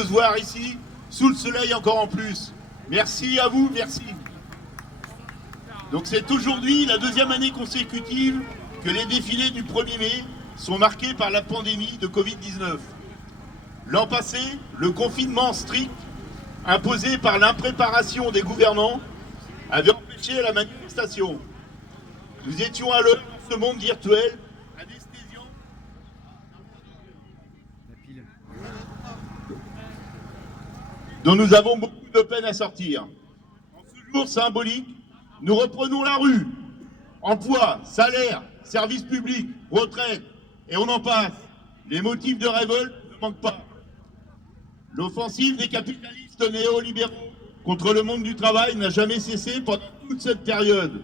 de se voir ici, sous le soleil encore en plus. Merci à vous, merci. Donc c'est aujourd'hui la deuxième année consécutive que les défilés du 1er mai sont marqués par la pandémie de Covid-19. L'an passé, le confinement strict imposé par l'impréparation des gouvernants avait empêché la manifestation. Nous étions à l'heure dans ce monde virtuel anesthésiant dont nous avons beaucoup de peine à sortir. En ce jour symbolique, nous reprenons la rue. Emploi, salaire, services publics, retraite, et on en passe. Les motifs de révolte ne manquent pas. L'offensive des capitalistes néolibéraux contre le monde du travail n'a jamais cessé pendant toute cette période.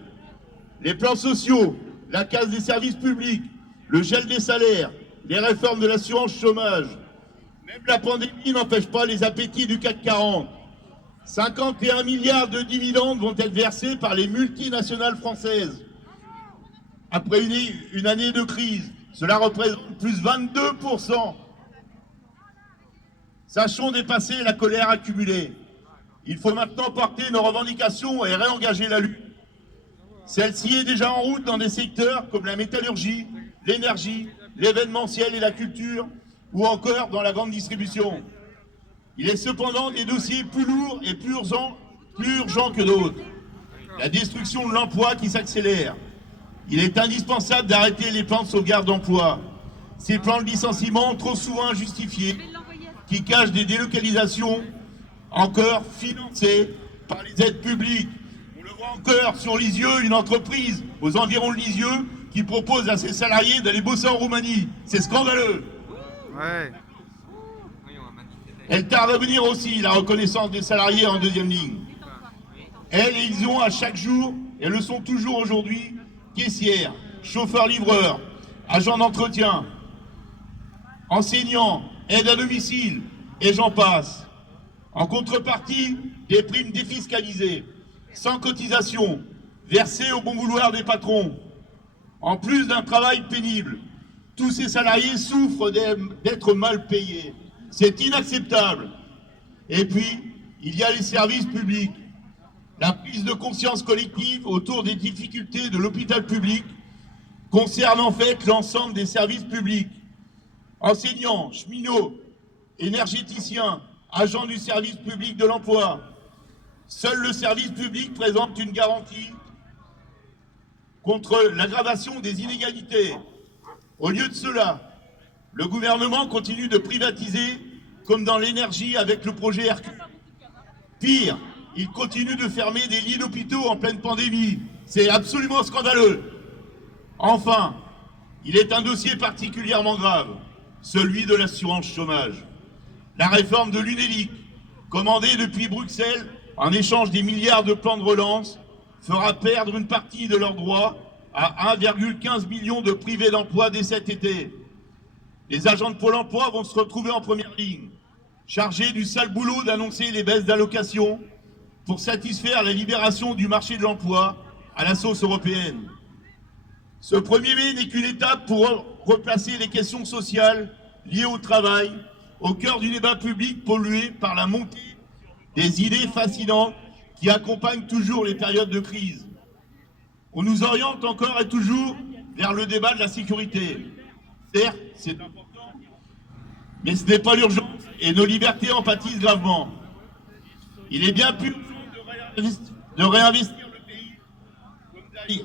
Les plans sociaux, la casse des services publics, le gel des salaires, les réformes de l'assurance chômage, même la pandémie n'empêche pas les appétits du CAC 40. 51 milliards de dividendes vont être versés par les multinationales françaises. Après une année de crise, cela représente plus 22%. Sachons dépasser la colère accumulée. Il faut maintenant porter nos revendications et réengager la lutte. Celle-ci est déjà en route dans des secteurs comme la métallurgie, l'énergie, l'événementiel et la culture, ou encore dans la grande distribution. Il est cependant des dossiers plus lourds et plus urgents que d'autres. La destruction de l'emploi qui s'accélère. Il est indispensable d'arrêter les plans de sauvegarde d'emploi. Ces plans de licenciement trop souvent injustifiés, qui cachent des délocalisations encore financées par les aides publiques. On le voit encore sur Lisieux, une entreprise aux environs de Lisieux qui propose à ses salariés d'aller bosser en Roumanie. C'est scandaleux. Ouais. Elle tarde à venir aussi, la reconnaissance des salariés en deuxième ligne. Elles, ils ont à chaque jour, et le sont toujours aujourd'hui, caissières, chauffeurs-livreurs, agents d'entretien, enseignants, aides à domicile, et j'en passe. En contrepartie, des primes défiscalisées, sans cotisation, versées au bon vouloir des patrons. En plus d'un travail pénible, tous ces salariés souffrent d'être mal payés. C'est inacceptable. Et puis, il y a les services publics. La prise de conscience collective autour des difficultés de l'hôpital public concerne en fait l'ensemble des services publics. Enseignants, cheminots, énergéticiens, agents du service public de l'emploi. Seul le service public présente une garantie contre l'aggravation des inégalités. Au lieu de cela, le gouvernement continue de privatiser comme dans l'énergie avec le projet Hercule. Pire, il continue de fermer des lits d'hôpitaux en pleine pandémie. C'est absolument scandaleux. Enfin, il est un dossier particulièrement grave, celui de l'assurance chômage. La réforme de l'UNEDIC, commandée depuis Bruxelles en échange des milliards de plans de relance, fera perdre une partie de leurs droits à 1,15 million de privés d'emploi dès cet été. Les agents de Pôle emploi vont se retrouver en première ligne, chargés du sale boulot d'annoncer les baisses d'allocations pour satisfaire la libération du marché de l'emploi à la sauce européenne. Ce 1er mai n'est qu'une étape pour replacer les questions sociales liées au travail au cœur du débat public pollué par la montée des idées fascinantes qui accompagnent toujours les périodes de crise. On nous oriente encore et toujours vers le débat de la sécurité. Certes, c'est important, mais ce n'est pas l'urgence et nos libertés en pâtissent gravement. Il est bien plus urgent de réinvestir le pays